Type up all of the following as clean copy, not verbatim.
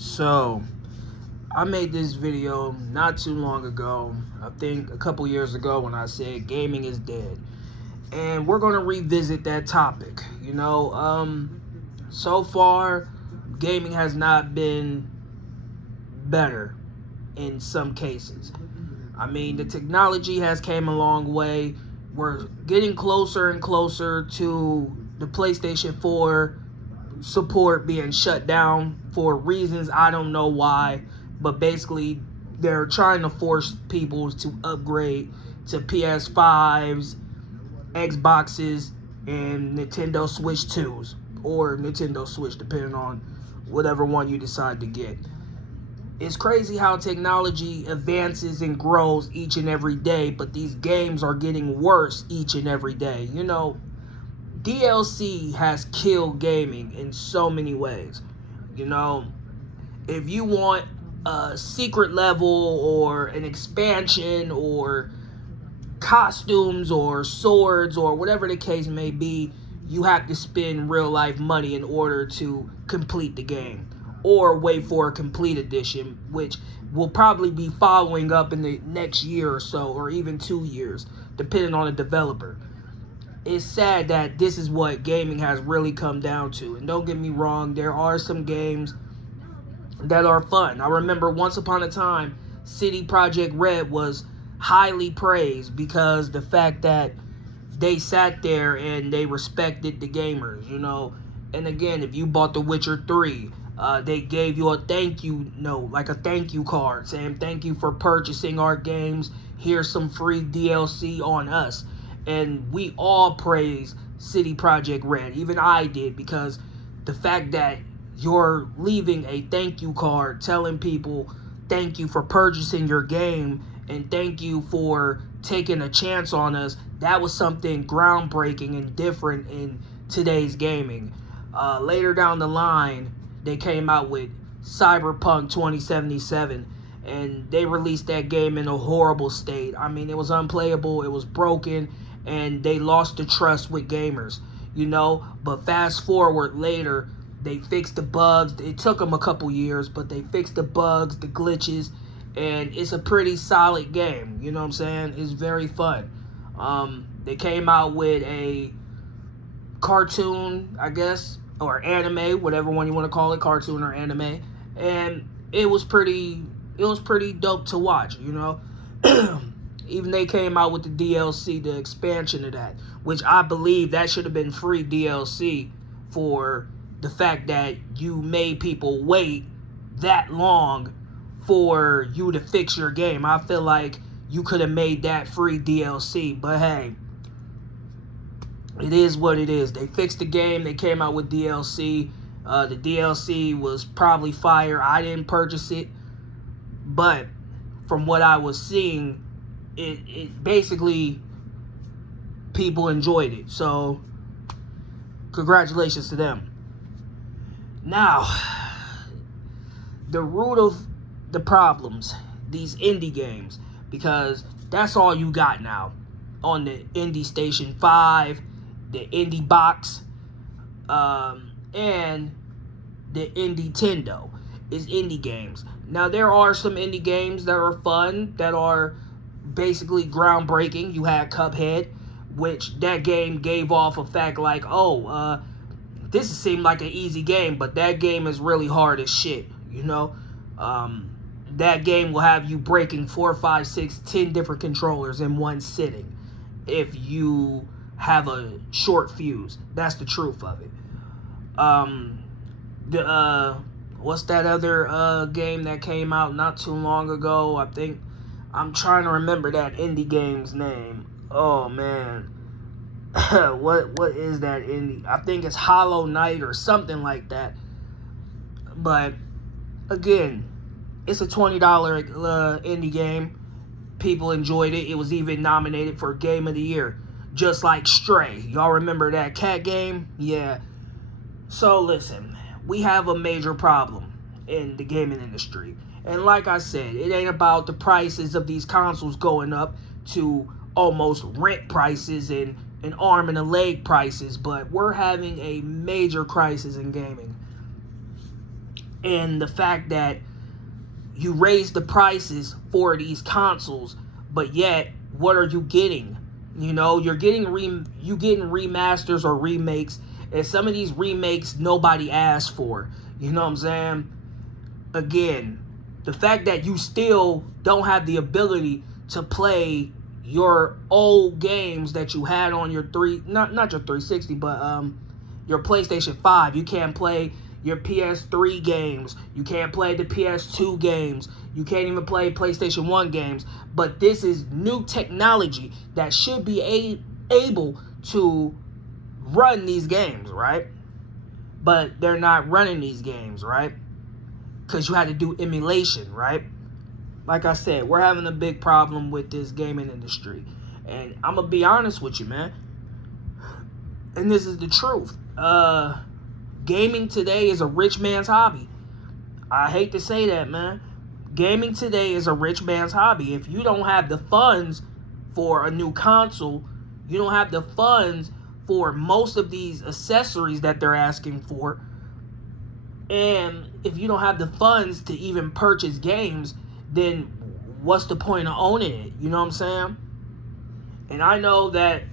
So, I made this video not too long ago, I think a couple years ago, when I said gaming is dead. And we're going to revisit that topic. So far, gaming has not been better in some cases. I mean, the technology has came a long way. We're getting closer and closer to the PlayStation 4 support being shut down for reasons I don't know why, but basically they're trying to force people to upgrade to PS5s, Xboxes, and Nintendo Switch 2s, or Nintendo Switch, depending on whatever one you decide to get. It's crazy how technology advances and grows each and every day, but these games are getting worse each and every day. DLC has killed gaming in so many ways. If you want a secret level or an expansion or costumes or swords or whatever the case may be, you have to spend real life money in order to complete the game, or wait for a complete edition, which will probably be following up in the next year or so, or even 2 years, depending on the developer. It's sad that this is what gaming has really come down to. And don't get me wrong, there are some games that are fun. I remember once upon a time, CD Red was highly praised because the fact that they sat there and they respected the gamers. And again, if you bought The Witcher 3, they gave you a thank you note, like a thank you card, saying thank you for purchasing our games. Here's some free DLC on us. And we all praise City Project Red. Even I did, because the fact that you're leaving a thank you card telling people thank you for purchasing your game and thank you for taking a chance on us, that was something groundbreaking and different in today's gaming. Later down the line, they came out with Cyberpunk 2077, and they released that game in a horrible state. I mean, it was unplayable, it was broken, and they lost the trust with gamers. But fast forward later, they fixed the bugs. It took them a couple years, but they fixed the bugs, the glitches, and it's a pretty solid game. You know what I'm saying? It's very fun. They came out with a cartoon, I guess, or anime, whatever one you want to call it, cartoon or anime, and it was pretty dope to watch. Even they came out with the DLC, the expansion of that, which I believe that should have been free DLC, for the fact that you made people wait that long for you to fix your game. I feel like you could have made that free DLC, but hey, it is what it is. They fixed the game. They came out with DLC. The DLC was probably fire. I didn't purchase it, but from what I was seeing, it basically, people enjoyed it. So congratulations to them. Now, the root of the problems, these indie games, because that's all you got now on the Indie Station 5, the Indie Box, and the Indie Tendo is indie games. Now, there are some indie games that are fun, that are basically groundbreaking. You had Cuphead, which that game gave off a fact like, this seemed like an easy game, but that game is really hard as shit. That game will have you breaking 4, 5, 6, 10 different controllers in one sitting if you have a short fuse. That's the truth of it. What's that other game that came out not too long ago? I'm trying to remember that indie game's name. Oh man. what is that indie? I think it's Hollow Knight or something like that. But again, it's a $20 indie game. People enjoyed it. It was even nominated for Game of the Year, just like Stray. Y'all remember that cat game? Yeah. So listen, we have a major problem in the gaming industry. And like I said, it ain't about the prices of these consoles going up to almost rent prices and an arm and a leg prices, but we're having a major crisis in gaming. And the fact that you raise the prices for these consoles, but yet what are you getting? You're getting remasters or remakes, and some of these remakes nobody asked for. You know what I'm saying? Again, the fact that you still don't have the ability to play your old games that you had on your not your 360, but your PlayStation 5. You can't play your PS3 games. You can't play the PS2 games. You can't even play PlayStation 1 games. But this is new technology that should be able to run these games, right? But they're not running these games, right? Because you had to do emulation, right? Like I said, we're having a big problem with this gaming industry. And I'm going to be honest with you, man. And this is the truth. Gaming today is a rich man's hobby. I hate to say that, man. Gaming today is a rich man's hobby. If you don't have the funds for a new console, you don't have the funds for most of these accessories that they're asking for, and if you don't have the funds to even purchase games, then what's the point of owning it? You know what I'm saying? And I know that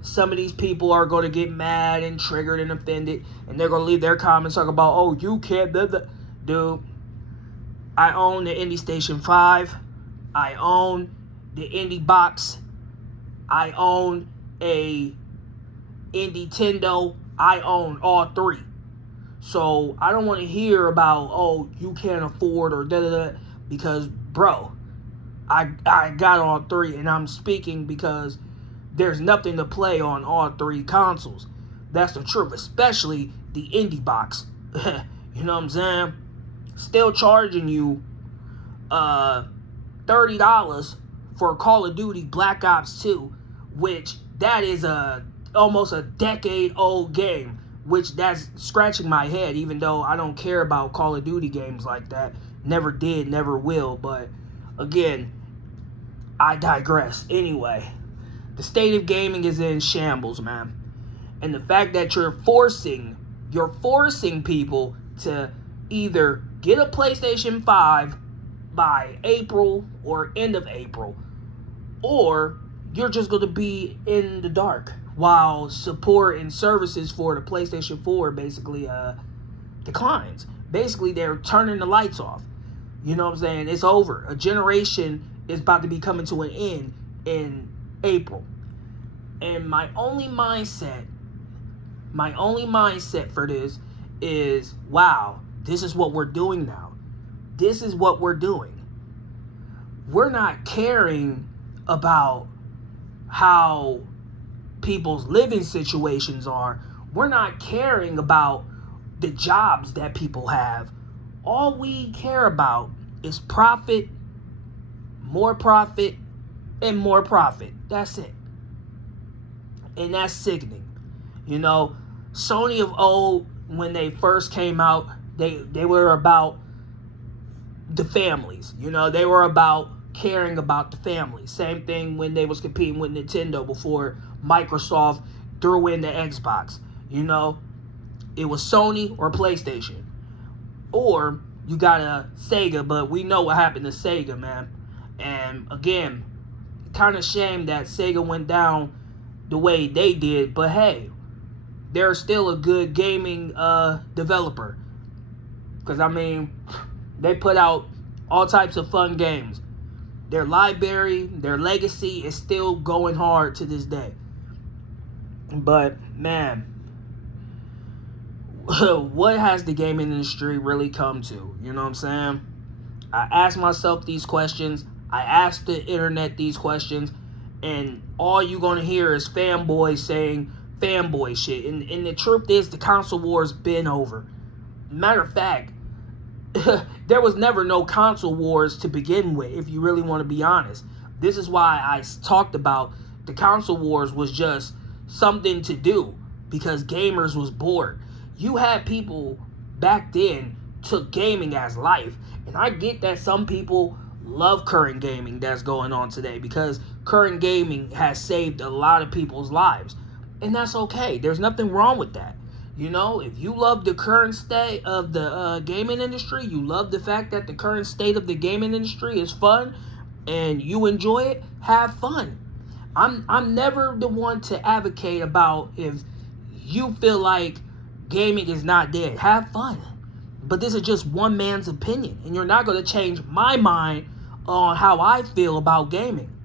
some of these people are going to get mad and triggered and offended, and they're going to leave their comments talking about, oh, you can't, blah, blah. Dude, I own the Indie Station 5. I own the Indie Box. I own a Indie Tendo. I own all three. So I don't want to hear about, oh, you can't afford or da-da-da, because, bro, I got all three, and I'm speaking because there's nothing to play on all three consoles. That's the truth, especially the Indie Box. You know what I'm saying? Still charging you $30 for Call of Duty Black Ops 2, which that is almost a decade old game, which that's scratching my head, even though I don't care about Call of Duty games like that. Never did, never will. But again, I digress. Anyway, the state of gaming is in shambles, man. And the fact that you're forcing people to either get a PlayStation 5 by April or end of April, or you're just going to be in the dark while support and services for the PlayStation 4 basically declines. Basically, they're turning the lights off. You know what I'm saying? It's over. A generation is about to be coming to an end in April. And my only mindset for this is, wow, this is what we're doing now. This is what we're doing. We're not caring about how people's living situations are. We're not caring about the jobs that people have. All we care about is profit, and more profit. That's it. And that's sickening. You know, Sony of old, when they first came out, they were about the families. You know, they were about caring about the family. Same thing when they was competing with Nintendo before Microsoft threw in the Xbox. You know, it was Sony or PlayStation. Or you got a Sega, but we know what happened to Sega, man. And again, kind of shame that Sega went down the way they did, but hey, they're still a good gaming developer. Because, I mean, they put out all types of fun games. Their library, their legacy is still going hard to this day. But, man, what has the gaming industry really come to? You know what I'm saying? I ask myself these questions. I ask the internet these questions. And all you're going to hear is fanboys saying fanboy shit. And the truth is, the console war's been over. Matter of fact, there was never no console wars to begin with, if you really want to be honest. This is why I talked about the console wars was just something to do because gamers was bored. You had people back then took gaming as life. And I get that some people love current gaming that's going on today because current gaming has saved a lot of people's lives. And that's okay. There's nothing wrong with that. You know, if you love the current state of the gaming industry, you love the fact that the current state of the gaming industry is fun and you enjoy it, have fun. I'm never the one to advocate about if you feel like gaming is not dead. Have fun. But this is just one man's opinion, and you're not going to change my mind on how I feel about gaming.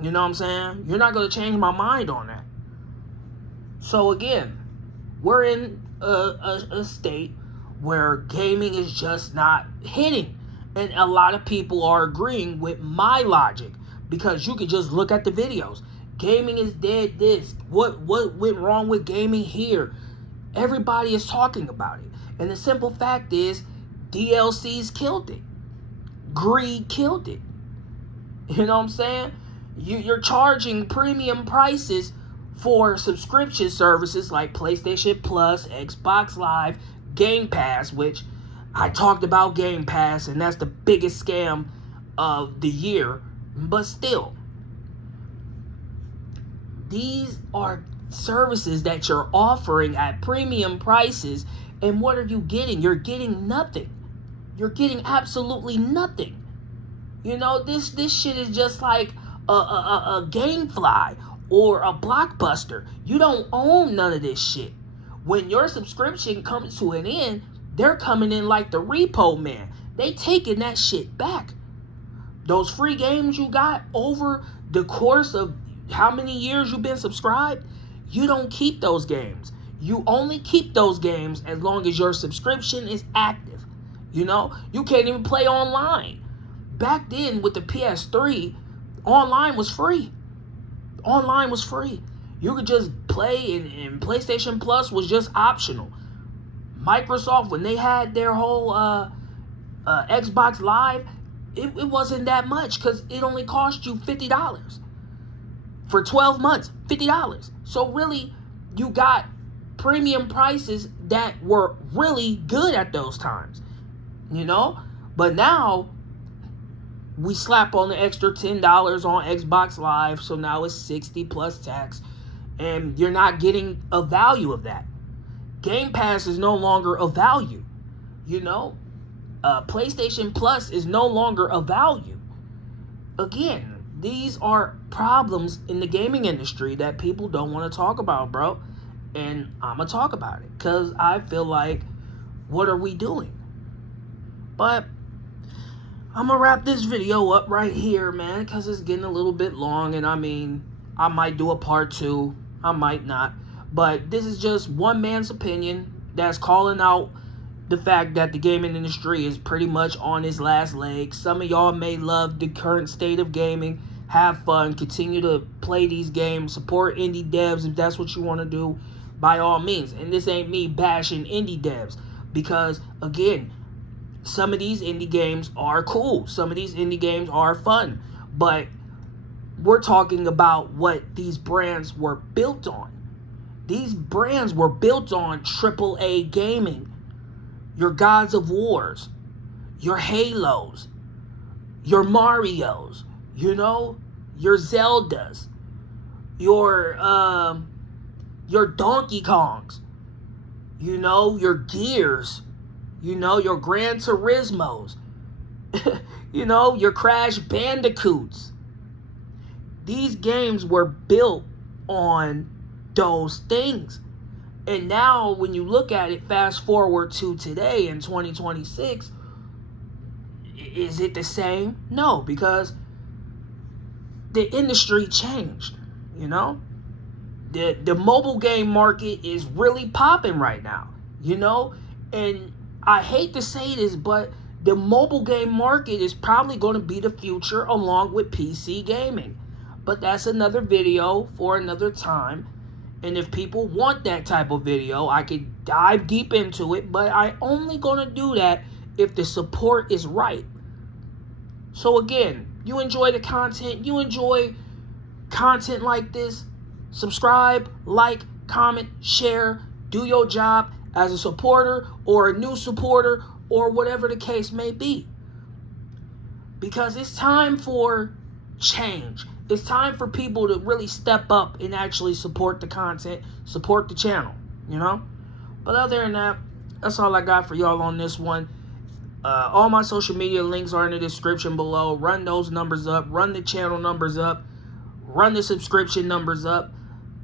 You know what I'm saying? You're not going to change my mind on that. So again, we're in a state where gaming is just not hitting. And a lot of people are agreeing with my logic because you can just look at the videos. Gaming is dead this. What went wrong with gaming here? Everybody is talking about it. And the simple fact is DLCs killed it. Greed killed it. You know what I'm saying? You're charging premium prices for subscription services like PlayStation Plus, Xbox Live, Game Pass, which I talked about Game Pass, and that's the biggest scam of the year. But still, these are services that you're offering at premium prices, and what are you getting? You're getting nothing. You're getting absolutely nothing. You know, this shit is just like a GameFly or a Blockbuster. You don't own none of this shit. When your subscription comes to an end, they're coming in like the repo man. They taking that shit back. Those free games you got over the course of how many years you've been subscribed, you don't keep those games. You only keep those games as long as your subscription is active. You know, you can't even play online. Back then with the PS3, online was free. Online was free. You could just play, and PlayStation Plus was just optional. Microsoft, when they had their whole Xbox Live, it wasn't that much because it only cost you $50 for 12 months. $50. So really, you got premium prices that were really good at those times, you know. But now we slap on the extra $10 on Xbox Live, so now it's $60 plus tax, and you're not getting a value of that. Game Pass is no longer a value, you know. PlayStation Plus is no longer a value. Again, these are problems in the gaming industry that people don't want to talk about, bro. And I'm going to talk about it because I feel like, what are we doing? But I'm going to wrap this video up right here, man, because it's getting a little bit long. And I mean, I might do a part 2. I might not. But this is just one man's opinion that's calling out the fact that the gaming industry is pretty much on its last leg. Some of y'all may love the current state of gaming. Have fun. Continue to play these games. Support indie devs if that's what you want to do. By all means. And this ain't me bashing indie devs. Because, again, some of these indie games are cool. Some of these indie games are fun. But we're talking about what these brands were built on. These brands were built on AAA gaming. Your Gods of Wars, your Halos, your Marios, you know, your Zeldas, your Donkey Kongs, you know, your Gears, you know, your Gran Turismos, you know, your Crash Bandicoots. These games were built on those things. And now when you look at it, fast forward to today in 2026, is it the same? No, because the industry changed, you know? The mobile game market is really popping right now, you know? And I hate to say this, but the mobile game market is probably going to be the future along with PC gaming. But that's another video for another time. And if people want that type of video, I could dive deep into it, but I only gonna do that if the support is right. So again, you enjoy the content, you enjoy content like this, subscribe, like, comment, share, do your job as a supporter or a new supporter or whatever the case may be. Because it's time for change. It's time for people to really step up and actually support the content, support the channel, you know? But other than that, that's all I got for y'all on this one. All my social media links are in the description below. Run those numbers up. Run the channel numbers up. Run the subscription numbers up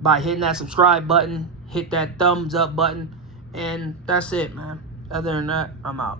by hitting that subscribe button. Hit that thumbs up button. And that's it, man. Other than that, I'm out.